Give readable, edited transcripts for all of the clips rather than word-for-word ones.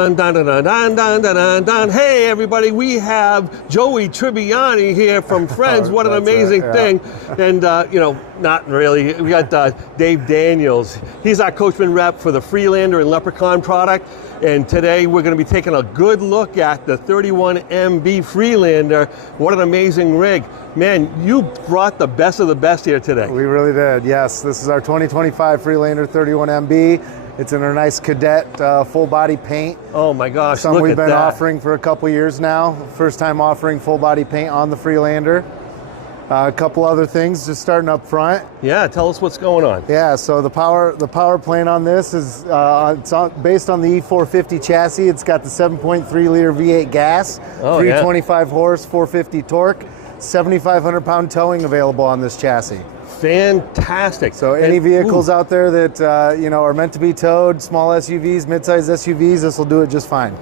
Dun, dun, dun, dun, dun, dun, dun, dun. Hey everybody, we have Joey Tribbiani here from Friends. What an amazing thing. And you know, not really, we got Dave Daniels. He's our Coachman rep for the Freelander and Leprechaun product. And today we're going to be taking a good look at the 31MB Freelander. What an amazing rig. Man, you brought the best of the best here today. We really did, yes. This is our 2025 Freelander 31MB. It's in our nice cadet full body paint. Oh my gosh, Something we've been offering for a couple years now. First time offering full body paint on the Freelander. A couple other things, just starting up front. Yeah, tell us what's going on. Yeah, so the power plant on this is based on the E450 chassis. It's got the 7.3 liter V8 gas, 325 horse, 450 torque, 7,500 pound towing available on this chassis. Fantastic. So any vehicles out there that you know are meant to be towed, small SUVs, mid-size SUVs, this will do it just fine.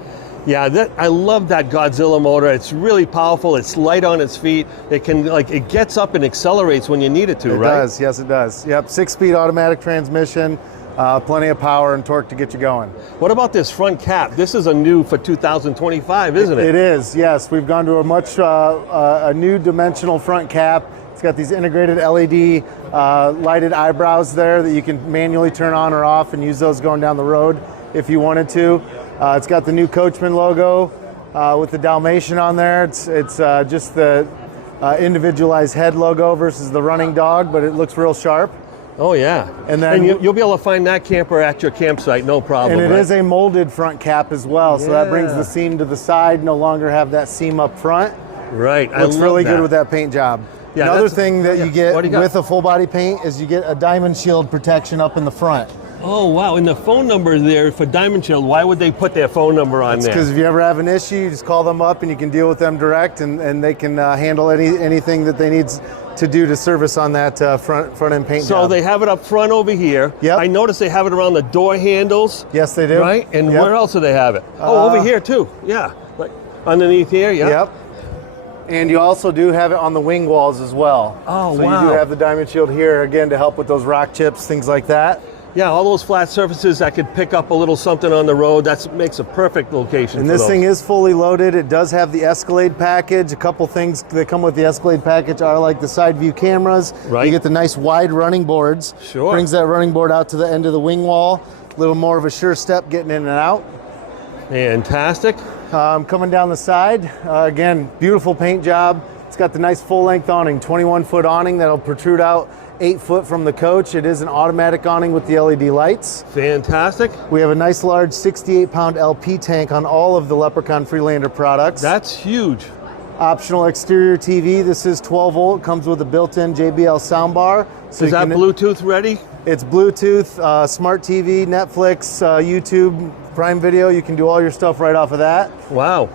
Yeah, I love that Godzilla motor. It's really powerful. It's light on its feet. It can it gets up and accelerates when you need it to, right? It does, yes it does. Yep, 6-speed automatic transmission, plenty of power and torque to get you going. What about this front cap? This is a new for 2025, isn't it? It is, yes. We've gone to a new dimensional front cap. It's got these integrated LED lighted eyebrows there that you can manually turn on or off and use those going down the road if you wanted to. It's got the new Coachmen logo with the Dalmatian on there. It's just the individualized head logo versus the running dog, but it looks real sharp. Oh yeah, and then you'll be able to find that camper at your campsite, no problem. And it is a molded front cap as well, so that brings the seam to the side, no longer have that seam up front. Right, Looks really good with that paint job. Yeah, another thing that you get with a full body paint is you get a diamond shield protection up in the front. Oh wow, and the phone number there for Diamond Shield, why would they put their phone number on there? Because if you ever have an issue, you just call them up and you can deal with them direct, and they can handle anything that they need to do to service on that front end paint job. So they have it up front over here. Yep. I noticed they have it around the door handles. Yes, they do. Right? And where else do they have it? Over here too. Yeah, like underneath here. Yeah. Yep. And you also do have it on the wing walls as well. Oh, so wow. You do have the Diamond Shield here, again, to help with those rock chips, things like that. Yeah, all those flat surfaces that could pick up a little something on the road, that makes a perfect location. And this thing is fully loaded. It does have the Escalade package. A couple things that come with the Escalade package are like the side view cameras. Right. You get the nice wide running boards. Sure. Brings that running board out to the end of the wing wall. A little more of a sure step getting in and out. Fantastic. Coming down the side, again, beautiful paint job. It's got the nice full-length awning, 21-foot awning that'll protrude out 8 foot from the coach. It is an automatic awning with the LED lights. Fantastic. We have a nice large 68-pound LP tank on all of the Leprechaun Freelander products. That's huge. Optional exterior TV. This is 12 volt, comes with a built-in JBL soundbar. So is that Bluetooth ready? It's Bluetooth, smart TV, Netflix, YouTube, Prime Video. You can do all your stuff right off of that. Wow.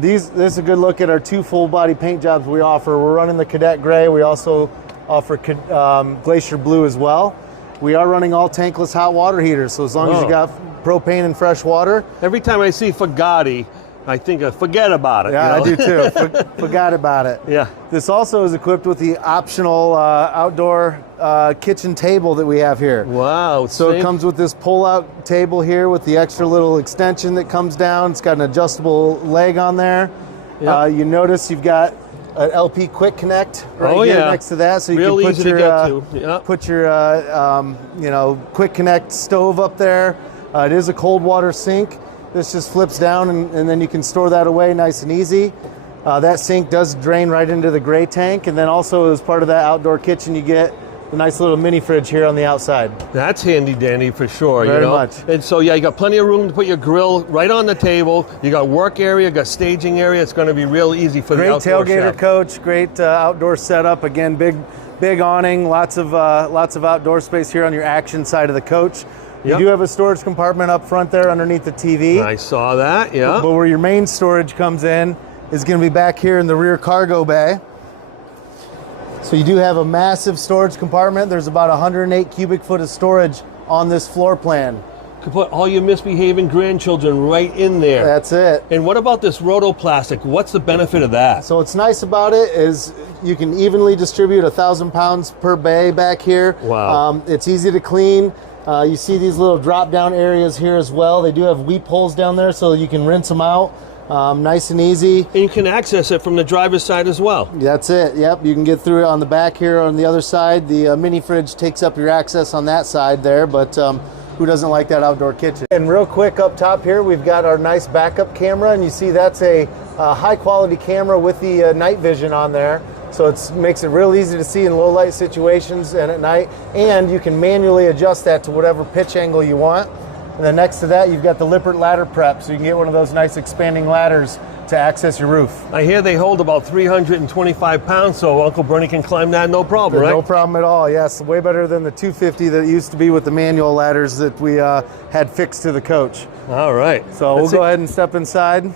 This is a good look at our 2 full body paint jobs we offer. We're running the Cadet Gray. We also offer Glacier Blue as well. We are running all tankless hot water heaters, so as long as you got propane and fresh water. Every time I see Fagatti, I think forget about it. Yeah, you know? I do too. Forgot about it. Yeah. This also is equipped with the optional outdoor kitchen table that we have here. Wow. So it comes with this pull-out table here with the extra little extension that comes down. It's got an adjustable leg on there. Yep. You notice you've got an LP Quick Connect right here next to that, so you can put your you know, Quick Connect stove up there. It is a cold water sink. This just flips down and then you can store that away nice and easy. That sink does drain right into the gray tank, and then also as part of that outdoor kitchen you get a nice little mini fridge here on the outside. That's handy dandy for sure. Very you know? much. And so yeah, you got plenty of room to put your grill right on the table. You got work area, you got staging area. It's going to be real easy for the outdoor Great tailgater chef. coach, great outdoor setup. Again, big awning, lots of outdoor space here on your action side of the coach. You do have a storage compartment up front there underneath the TV. I saw that, yeah. But where your main storage comes in is going to be back here in the rear cargo bay. So you do have a massive storage compartment. There's about 108 cubic foot of storage on this floor plan. You can put all your misbehaving grandchildren right in there. That's it. And what about this rotoplastic? What's the benefit of that? So what's nice about it is you can evenly distribute 1,000 pounds per bay back here. Wow. It's easy to clean. You see these little drop down areas here as well. They do have weep holes down there so you can rinse them out. Nice and easy. And you can access it from the driver's side as well. That's it. Yep, you can get through it on the back here on the other side. The mini fridge takes up your access on that side there, but who doesn't like that outdoor kitchen? And real quick up top here, we've got our nice backup camera, and you see that's a high quality camera with the night vision on there. So it makes it real easy to see in low light situations and at night, and you can manually adjust that to whatever pitch angle you want. And then next to that, you've got the Lippert ladder prep, so you can get one of those nice expanding ladders to access your roof. I hear they hold about 325 pounds, so Uncle Bernie can climb that no problem, right? No problem at all, yes. Way better than the 250 that used to be with the manual ladders that we had fixed to the coach. All right. So we'll go ahead and step inside.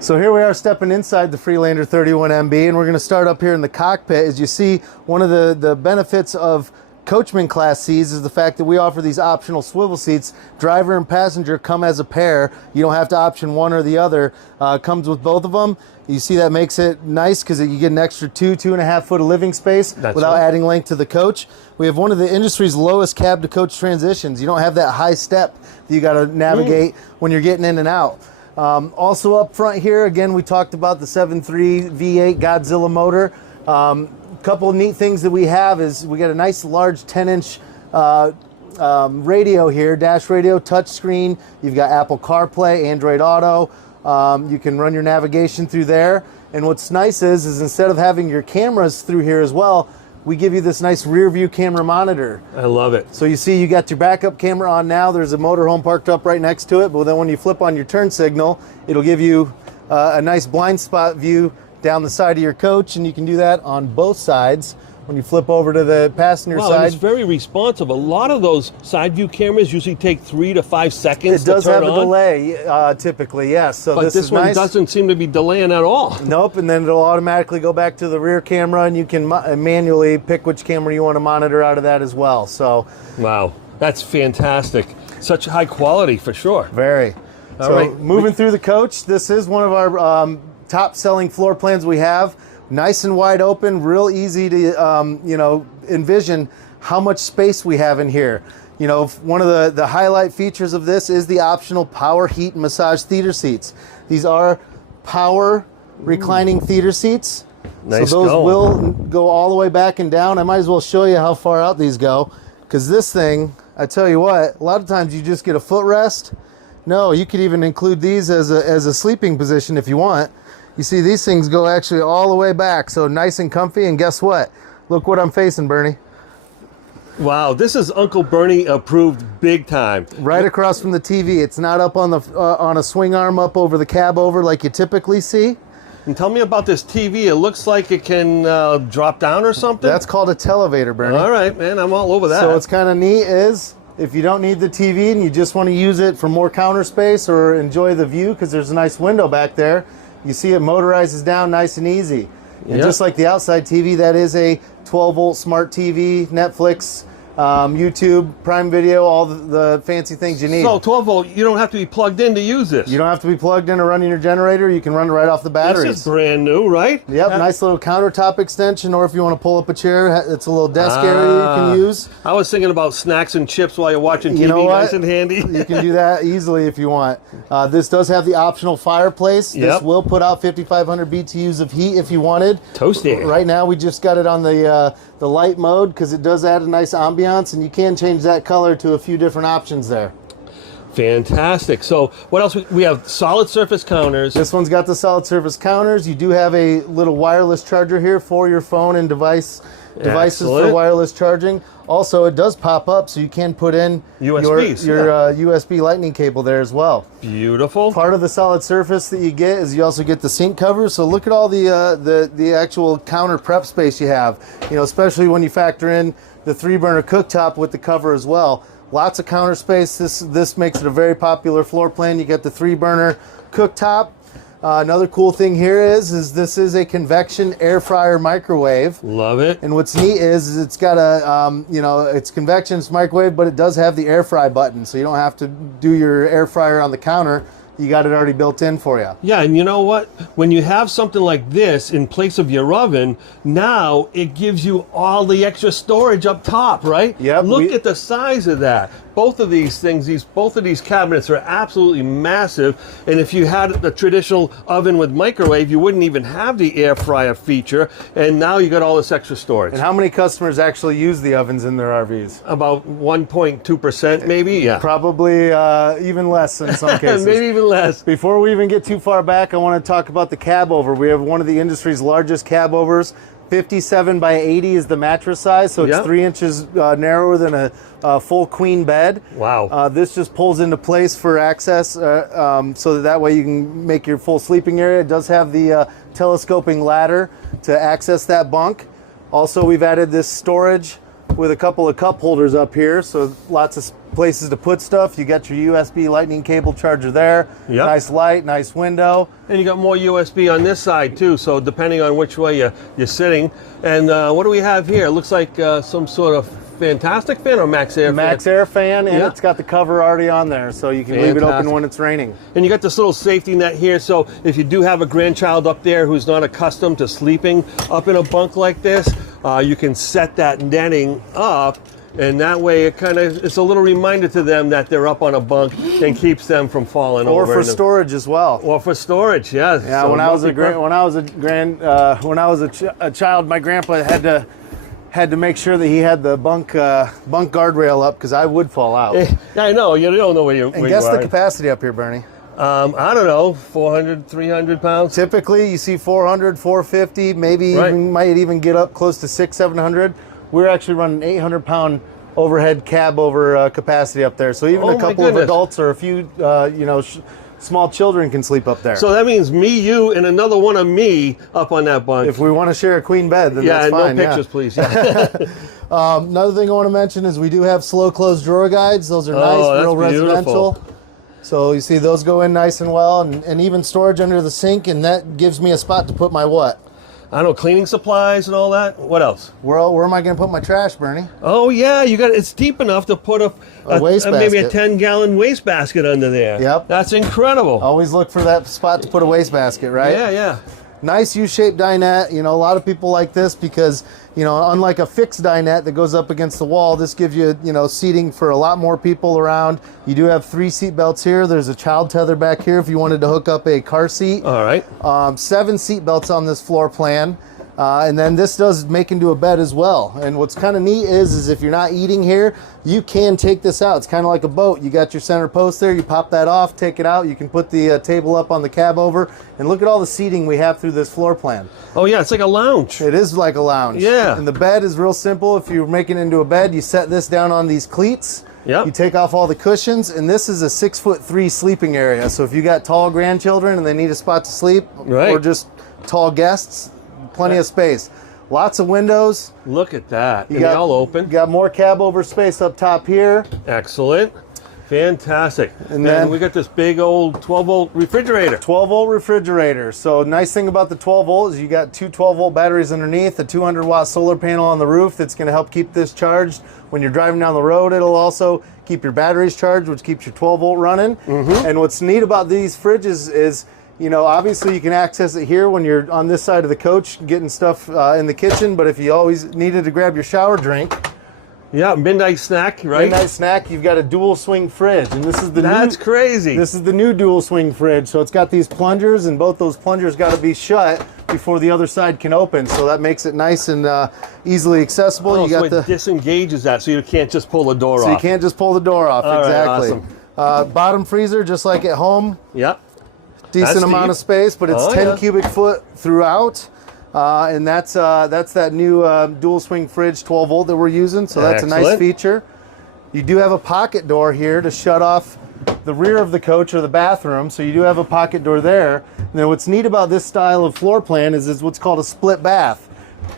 So here we are stepping inside the Freelander 31MB, and we're going to start up here in the cockpit. As you see, one of the benefits of Coachmen Class Cs is the fact that we offer these optional swivel seats. Driver and passenger come as a pair. You don't have to option one or the other. Comes with both of them. You see that makes it nice because you get an extra 2.5 foot of living space without adding length to the coach. We have one of the industry's lowest cab to coach transitions. You don't have that high step that you got to navigate when you're getting in and out. Also up front here, again, we talked about the 7.3 V8 Godzilla motor. Couple of neat things that we have is we got a nice large 10-inch radio here, dash radio, touch screen. You've got Apple CarPlay, Android Auto. You can run your navigation through there. And what's nice is instead of having your cameras through here as well, we give you this nice rear view camera monitor. I love it. So you see you got your backup camera on now. There's a motorhome parked up right next to it. But then when you flip on your turn signal, it'll give you a nice blind spot view down the side of your coach, and you can do that on both sides. When you flip over to the passenger side, it's very responsive. A lot of those side view cameras usually take 3 to 5 seconds. It does have a delay, typically, yes. So but this one nice. Doesn't seem to be delaying at all. Nope, and then it'll automatically go back to the rear camera, and you can manually pick which camera you want to monitor out of that as well. So, wow, that's fantastic. Such high quality for sure. Very. All right, moving through the coach, this is one of our top selling floor plans we have. Nice and wide open, real easy to envision how much space we have in here. You know, one of the highlight features of this is the optional power heat and massage theater seats. These are power reclining theater seats. Nice. So those will go all the way back and down. I might as well show you how far out these go, because this thing, I tell you what, a lot of times you just get a footrest. No, you could even include these as a sleeping position if you want. You see these things go actually all the way back, so nice and comfy. And guess what? Look what I'm facing, Bernie. Wow, this is Uncle Bernie approved big time. Right across from the TV. It's not up on the on a swing arm up over the cab over like you typically see. And tell me about this TV. It looks like it can drop down or something. That's called a televator, Bernie. All right, man, I'm all over that. So what's kind of neat is if you don't need the TV and you just want to use it for more counter space or enjoy the view because there's a nice window back there, you see it motorizes down nice and easy. And just like the outside TV, that is a 12-volt smart TV, Netflix, YouTube, Prime Video, all the fancy things you need. So 12 volt, you don't have to be plugged in to use this. You don't have to be plugged in or running your generator. You can run it right off the batteries. This is brand new, right? Yep, nice little countertop extension, or if you want to pull up a chair, it's a little desk area you can use. I was thinking about snacks and chips while you're watching TV, you know what? Nice and handy. You can do that easily if you want. This does have the optional fireplace. This will put out 5,500 BTUs of heat if you wanted. Toasty. Right now we just got it on the light mode because it does add a nice ambiance, and you can change that color to a few different options there. Fantastic. So what else? We have solid surface counters. This one's got the solid surface counters. You do have a little wireless charger here for your phone and devices for wireless charging. Also, it does pop up so you can put in USBs, your USB lightning cable there as well. Beautiful. Part of the solid surface that you get is you also get the sink cover. So look at all the actual counter prep space you have. You know, especially when you factor in the 3-burner cooktop with the cover as well. Lots of counter space. This makes it a very popular floor plan. You get the 3-burner cooktop. Another cool thing here is this is a convection air fryer microwave. Love it. And what's neat is it's got a, it's convection, it's microwave, but it does have the air fry button. So you don't have to do your air fryer on the counter. you got it already built in for you. Yeah, and you know what? When you have something like this in place of your oven, now it gives you all the extra storage up top, right? Yep. Look at the size of that. Both of these things, both of these cabinets are absolutely massive. And if you had a traditional oven with microwave, you wouldn't even have the air fryer feature. And now you got all this extra storage. And how many customers actually use the ovens in their RVs? About 1.2% maybe, yeah. Probably even less in some cases. Maybe even less. Before we even get too far back, I want to talk about the cab over. We have one of the industry's largest cab overs. 57 by 80 is the mattress size, so it's 3 inches narrower than a full queen bed. Wow. This just pulls into place for access, so that way you can make your full sleeping area. It does have the telescoping ladder to access that bunk. Also, we've added this storage with a couple of cup holders up here, so lots of places to put stuff. You got your USB lightning cable charger there. Yep. Nice light, nice window. And you got more USB on this side too, so depending on which way you're sitting. And what do we have here? It looks like some sort of Fantastic fan or Max Air fan? Max Air fan, and it's got the cover already on there, so you can leave it open when it's raining. And you got this little safety net here, so if you do have a grandchild up there who's not accustomed to sleeping up in a bunk like this, you can set that netting up, and that way it's a little reminder to them that they're up on a bunk and keeps them from falling over. Or for storage as well. Or for storage, yes. Yeah, so when I was a child, my grandpa had to make sure that he had the bunk guardrail up because I would fall out. I know, you don't know where you are. And guess the capacity up here, Bernie. I don't know, 400, 300 pounds? Typically, you see 400, 450, maybe might even get up close to 600, 700. We're actually running 800-pound overhead cab over capacity up there. So even a couple of adults or a few, small children can sleep up there. So that means me, you, and another one of me up on that bunk. If we want to share a queen bed, then that's fine. No pictures, please. Another thing I want to mention is we do have slow close drawer guides. Those are nice, real residential. So you see those go in nice and well, and even storage under the sink, and that gives me a spot to put my what? I don't know, cleaning supplies and all that. What else? Where am I going to put my trash, Bernie? Oh yeah, it's deep enough to put a waste basket. Maybe a 10-gallon waste basket under there. Yep. That's incredible. Always look for that spot to put a waste basket, right? Yeah. Nice U-shaped dinette. A lot of people like this because, unlike a fixed dinette that goes up against the wall, this gives you, seating for a lot more people around. You do have 3 seat belts here. There's a child tether back here if you wanted to hook up a car seat. All right. 7 seat belts on this floor plan. And then this does make into a bed as well. And what's kind of neat is if you're not eating here, you can take this out. It's kind of like a boat. You got your center post there. You pop that off, take it out. You can put the table up on the cab over. And look at all the seating we have through this floor plan. Oh, yeah, it's like a lounge. It is like a lounge. Yeah. And the bed is real simple. If you're making it into a bed, you set this down on these cleats. Yep. You take off all the cushions, and this is a 6'3" sleeping area. So if you got tall grandchildren and they need a spot to sleep, or just tall guests, plenty of space. Lots of windows. Look at that. They all open. You got more cab over space up top here. Excellent. Fantastic. And then we got this big old 12-volt refrigerator. 12-volt refrigerator. So nice thing about the 12-volt is you got 2 12-volt batteries underneath, a 200-watt solar panel on the roof that's going to help keep this charged. When you're driving down the road, it'll also keep your batteries charged, which keeps your 12-volt running. And what's neat about these fridges is, obviously you can access it here when you're on this side of the coach getting stuff in the kitchen, but if you always needed to grab your shower drink. Yeah, midnight snack, right? Midnight snack, you've got a dual swing fridge, and this is the That's crazy. This is the new dual swing fridge, so it's got these plungers, and both those plungers got to be shut before the other side can open, so that makes it nice and easily accessible. Oh, so it disengages that, so you can't just pull the door off. So you can't just pull the door off, exactly. Right, awesome. Bottom freezer, just like at home. Yep. Decent amount of space, but it's 10 cubic foot throughout. And that's that new dual swing fridge 12-volt that we're using, so that's a nice feature. You do have a pocket door here to shut off the rear of the coach or the bathroom, so you do have a pocket door there. And then what's neat about this style of floor plan is what's called a split bath.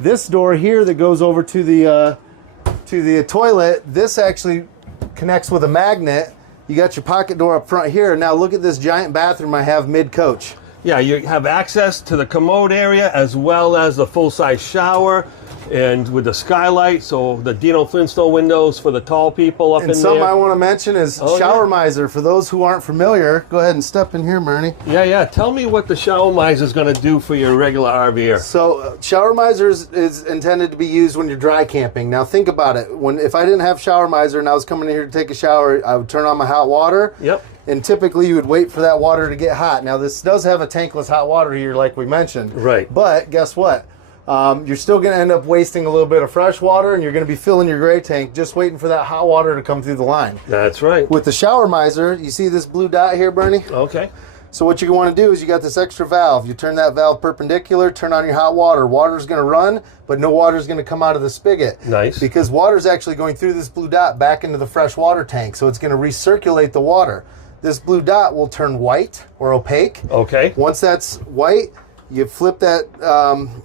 This door here that goes over to the toilet, this actually connects with a magnet. You got your pocket door up front here. Now look at this giant bathroom I have mid-coach. Yeah, you have access to the commode area as well as the full-size shower. and with the skylight, so the Dino Flintstone windows for the tall people up in there. And something I want to mention is shower miser. For those who aren't familiar, go ahead and step in here, Marnie. Yeah. Tell me what the shower miser is going to do for your regular RVer. So shower miser is intended to be used when you're dry camping. Now think about it. If I didn't have shower miser and I was coming in here to take a shower, I would turn on my hot water. Yep. And typically you would wait for that water to get hot. Now this does have a tankless hot water here like we mentioned. Right. But guess what? You're still going to end up wasting a little bit of fresh water, and you're going to be filling your gray tank just waiting for that hot water to come through the line. That's right. With the shower miser, you see this blue dot here, Bernie? Okay. So what you want to do is you got this extra valve. You turn that valve perpendicular, turn on your hot water. Water's going to run, but no water's going to come out of the spigot. Nice. Because water's actually going through this blue dot back into the fresh water tank, so it's going to recirculate the water. This blue dot will turn white or opaque. Okay. Once that's white, you flip that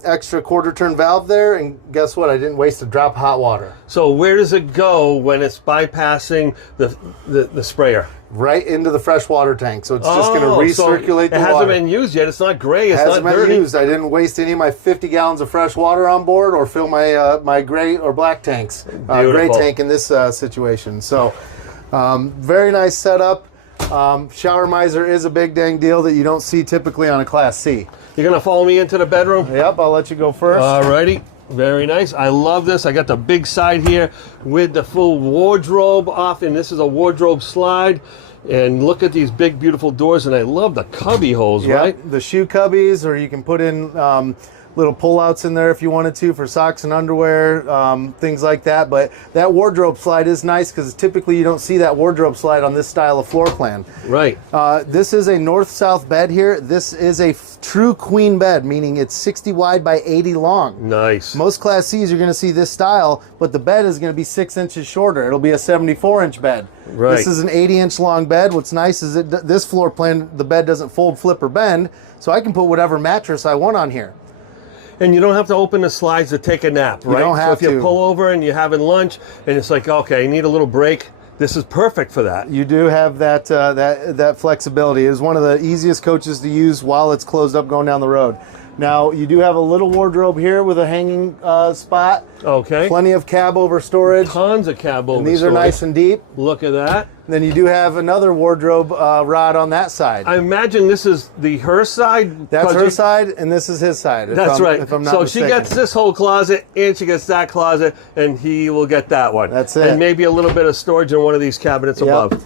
extra quarter turn valve there, and guess what? I didn't waste a drop of hot water. So where does it go when it's bypassing the sprayer? Right into the fresh water tank. So it's just going to recirculate the water. It hasn't been used yet. It's not gray. It's hasn't not been dirty. used. I didn't waste any of my 50 gallons of fresh water on board or fill my my gray or black tanks. Gray tank in this situation. So very nice setup. Shower miser is a big dang deal that you don't see typically on a Class C. You're going to follow me into the bedroom? Yep, I'll let you go first. Alrighty. Very nice. I love this. I got the big side here with the full wardrobe off, and this is a wardrobe slide. And look at these big, beautiful doors, and I love the cubby holes, right? The shoe cubbies, or you can put in little pull-outs in there if you wanted to for socks and underwear, things like that. But that wardrobe slide is nice because typically you don't see that wardrobe slide on this style of floor plan. Right. This is a north-south bed here. This is a true queen bed, meaning it's 60 wide by 80 long. Nice. Most Class Cs you're going to see this style, but the bed is going to be 6 inches shorter. It'll be a 74-inch bed. Right. This is an 80-inch long bed. What's nice is that this floor plan, the bed doesn't fold, flip, or bend, so I can put whatever mattress I want on here. And you don't have to open the slides to take a nap, right? You don't have so if you pull over and you're having lunch and it's like, okay, you need a little break, this is perfect for that. You do have that that flexibility. It is one of the easiest coaches to use while it's closed up going down the road. Now, you do have a little wardrobe here with a hanging spot. Okay. Plenty of cab over storage. Tons of cab over storage. And these are nice and deep. Look at that. Then you do have another wardrobe rod on that side. I imagine this is her side. That's her side, and this is his side. That's right. If I'm not so mistaken. she gets this whole closet, and she gets that closet, and he will get that one. That's it. And maybe a little bit of storage in one of these cabinets above.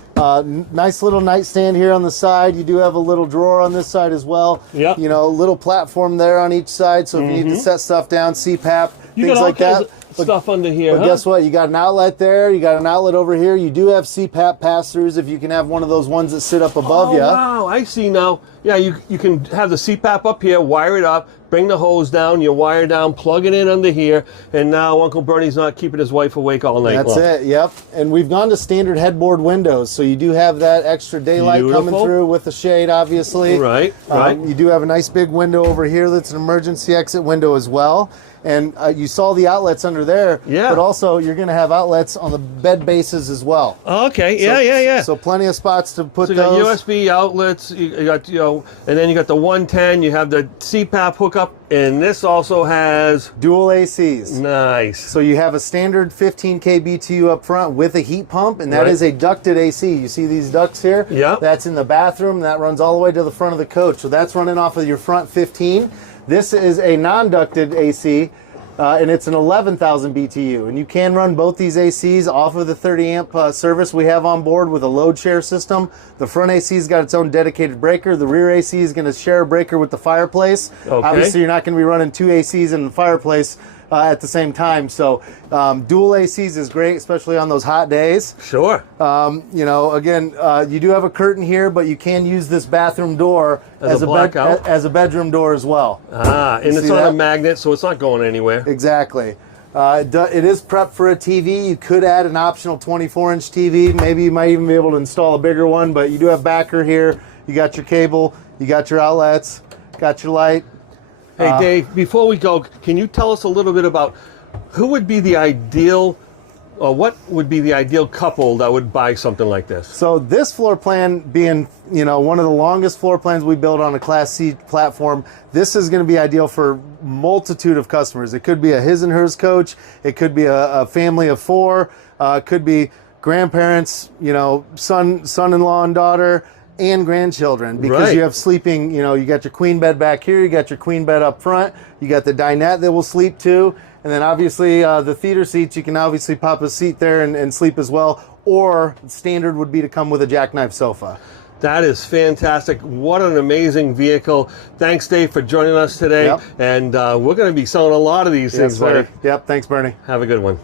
Nice little nightstand here on the side. You do have a little drawer on this side as well. Yep. You know, a little platform there on each side, so if you need to set stuff down, CPAP, things like that. Stuff under here. But guess what? You got an outlet there. You got an outlet over here. You do have CPAP pass-throughs if you can have one of those ones that sit up above you. Wow, I see now. Yeah, you can have the CPAP up here, wire it up, bring the hose down, you wire down, plug it in under here, and now Uncle Bernie's not keeping his wife awake all night long. That's it, yep. And we've gone to standard headboard windows, so you do have that extra daylight coming through with the shade, obviously. Right, right. You do have a nice big window over here that's an emergency exit window as well. And you saw the outlets under there, yeah. But also you're going to have outlets on the bed bases as well. Okay, yeah. So plenty of spots to put so you those. got USB outlets, you got, and then you got the 110, you have the CPAP hookup, and this also has dual ACs. Nice. So you have a standard 15K BTU up front with a heat pump, and that is a ducted AC. You see these ducts here? Yeah. That's in the bathroom. That runs all the way to the front of the coach. So that's running off of your front 15. This is a non-ducted AC, and it's an 11,000 BTU. And you can run both these ACs off of the 30 amp service we have on board with a load share system. The front AC's got its own dedicated breaker. The rear AC is going to share a breaker with the fireplace. Okay. Obviously, you're not going to be running two ACs in the fireplace at the same time. So dual ACs is great, especially on those hot days. Sure. Again, you do have a curtain here, but you can use this bathroom door as a bedroom door as well. And it's on a magnet, so it's not going anywhere. Exactly. It is prepped for a TV. You could add an optional 24-inch TV. Maybe you might even be able to install a bigger one, but you do have backer here. You got your cable, you got your outlets, got your light. Hey, Dave, before we go, can you tell us a little bit about who would be the ideal what would be the ideal couple that would buy something like this? So this floor plan being, one of the longest floor plans we build on a Class C platform, this is going to be ideal for multitude of customers. It could be a his and hers coach. It could be a family of 4. It could be grandparents, son-in-law and daughter, and grandchildren, because you have sleeping, you got your queen bed back here, you got your queen bed up front, you got the dinette that will sleep too, and then obviously the theater seats, you can obviously pop a seat there and sleep as well, or standard would be to come with a jackknife sofa. That is fantastic. What an amazing vehicle. Thanks, Dave, for joining us today. Yep. And we're going to be selling a lot of these things, buddy. Yep, thanks, Bernie. Have a good one.